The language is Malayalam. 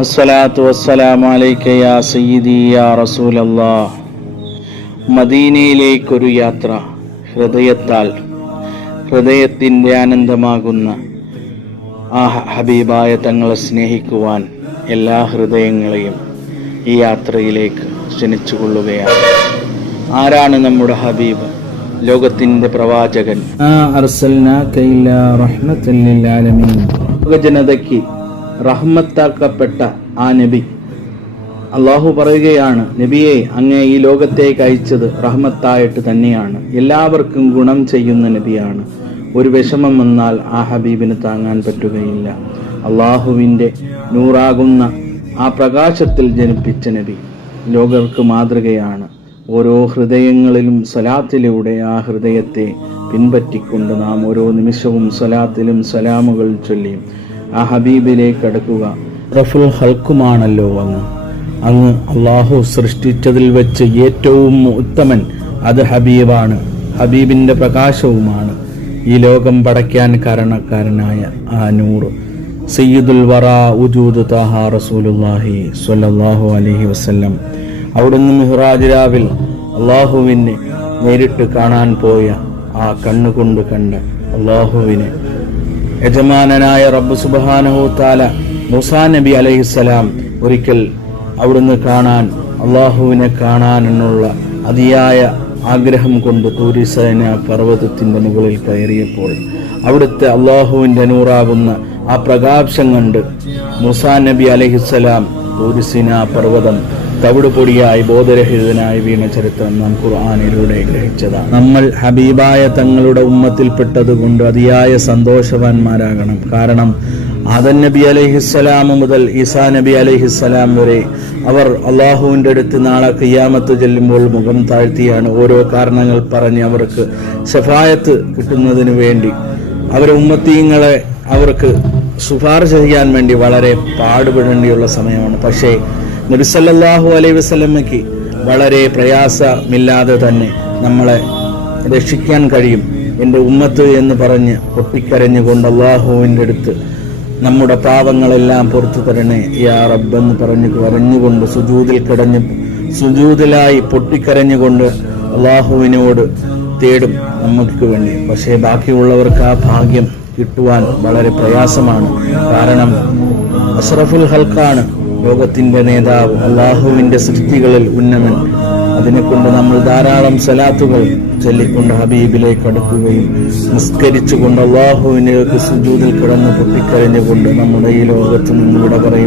അസ്സലാത്തു വസ്സലാമു അലൈക യാ സയ്യിദി യാ റസൂലല്ലാഹ്. മദീനയിലേക്കൊരു യാത്ര. ഹൃദയത്തിൻ്റെ ആനന്ദമാകുന്ന ആ ഹബീബായ തങ്ങളെ സ്നേഹിക്കുവാൻ എല്ലാ ഹൃദയങ്ങളെയും ഈ യാത്രയിലേക്ക് ക്ഷണിച്ചുകൊള്ളുകയാണ്. ആരാണ് നമ്മുടെ ഹബീബ്? ലോകത്തിൻ്റെ പ്രവാചകൻ. ജനതയ്ക്ക് റഹ്മത്താക്കപ്പെട്ട ആ നബി. അള്ളാഹു പറയുകയാണ്, നബിയെ, അങ്ങേ ഈ ലോകത്തേക്ക് അയച്ചത് റഹ്മത്തായിട്ട് തന്നെയാണ്. എല്ലാവർക്കും ഗുണം ചെയ്യുന്ന നബിയാണ്. ഒരു വിഷമം വന്നാൽ ആ ഹബീബിന് താങ്ങാൻ പറ്റുകയില്ല. അള്ളാഹുവിൻ്റെ നൂറാകുന്ന ആ പ്രകാശത്തിൽ ജനിപ്പിച്ച നബി ലോകർക്ക് മാതൃകയാണ്. ഓരോ ഹൃദയങ്ങളിലും സ്വലാത്തിലൂടെ ആ ഹൃദയത്തെ പിൻപറ്റിക്കൊണ്ട് നാം ഓരോ നിമിഷവും സ്വലാത്തിലും സലാമുകൾ ചൊല്ലിയും ആ ഹബീബിലേക്ക് അടുക്കുക. റഫുൽ ഹൽക്കുമാണല്ലോ അങ്ങ് അള്ളാഹു സൃഷ്ടിച്ചതിൽ വെച്ച് ഏറ്റവും ഉത്തമൻ അത് ഹബീബാണ്. ഹബീബിൻ്റെ പ്രകാശവുമാണ് ഈ ലോകം പടയ്ക്കാൻ കാരണക്കാരനായ ആ നൂറ്. സയ്യിദുൽ വറാ ഉജൂദ് താഹ റസൂലുള്ളാഹി സ്വല്ലല്ലാഹു അലൈഹി വസല്ലം. അവിടുന്ന് മിഹ്റാജ് രാവിൽ അള്ളാഹുവിനെ നേരിട്ട് കാണാൻ പോയ ആ കണ്ണുകൊണ്ട് കണ്ട അള്ളാഹുവിനെ യജമാനനായ റബ്ബ് സുബ്ഹാനഹു തആല മൂസാ നബി അലൈഹിസ്സലാം ഒരിക്കൽ അവിടുന്ന് കാണാൻ, അള്ളാഹുവിനെ കാണാനെന്നുള്ള അതിയായ ആഗ്രഹം കൊണ്ട് തൂരിസൈന പർവ്വതത്തിൻ്റെ മുകളിൽ കയറിയപ്പോൾ അവിടുത്തെ അള്ളാഹുവിൻ്റെ നൂറാകുന്ന ആ പ്രകാശം കണ്ട് മൂസാ നബി അലൈഹിസ്സലാം തൂരിസിന പർവ്വതം തവിടുപൊടിയായി ബോധരഹിതനായി വീണ ചരിത്രം നാം ഖുർആനിലൂടെ ഗ്രഹിച്ചതാണ്. നമ്മൾ ഹബീബായ തങ്ങളുടെ ഉമ്മത്തിൽപ്പെട്ടത് കൊണ്ട് അതിയായ സന്തോഷവാന്മാരാകണം. കാരണം ആദം നബി അലൈഹിസ്സലാം മുതൽ ഈസാ നബി അലൈഹിസ്സലാം വരെ അവർ അള്ളാഹുവിൻ്റെ അടുത്ത് നാളെ ഖിയാമത്ത് ചെല്ലുമ്പോൾ മുഖം താഴ്ത്തിയാണ് ഓരോ കാരണങ്ങൾ പറഞ്ഞ് അവർക്ക് ശഫായത്ത് കിട്ടുന്നതിന് വേണ്ടി അവരെ ഉമ്മത്തീങ്ങളെ അവർക്ക് ശുപാർശ ചെയ്യാൻ വേണ്ടി വളരെ പാടുപെടേണ്ടിയുള്ള സമയമാണ്. പക്ഷേ നബി സല്ലല്ലാഹു അലൈഹി വസല്ലമയ്ക്ക് വളരെ പ്രയാസമില്ലാതെ തന്നെ നമ്മളെ രക്ഷിക്കാൻ കഴിയും. എൻ്റെ ഉമ്മത്ത് എന്ന് പറഞ്ഞ് പൊട്ടിക്കരഞ്ഞുകൊണ്ട് അള്ളാഹുവിൻ്റെ അടുത്ത് നമ്മുടെ പാവങ്ങളെല്ലാം പുറത്തു തരണേ യാ റബ്ബ് എന്ന് പറഞ്ഞുകൊണ്ട് സുജൂദിലായി പൊട്ടിക്കരഞ്ഞുകൊണ്ട് അള്ളാഹുവിനോട് തേടും നമുക്ക് വേണ്ടി. പക്ഷേ ബാക്കിയുള്ളവർക്ക് ആ ഭാഗ്യം കിട്ടുവാൻ വളരെ പ്രയാസമാണ്. കാരണം അഷ്റഫുൽ ഹൽക്കാണ്, ലോകത്തിൻ്റെ നേതാവ്, അള്ളാഹുവിൻ്റെ സൃഷ്ടികളിൽ ഉന്നതൻ. അതിനെക്കൊണ്ട് നമ്മൾ ധാരാളം സലാത്തുകൾ ചൊല്ലിക്കൊണ്ട് ഹബീബിലേക്ക് അടുക്കുകയും നിസ്കരിച്ചുകൊണ്ട് അള്ളാഹുവിനേക്ക് സുജൂദിൽ കിടന്ന് പൊട്ടിക്കരഞ്ഞുകൊണ്ട് നമ്മുടെ ഈ ലോകത്ത് നിന്ന് വിട പറയും.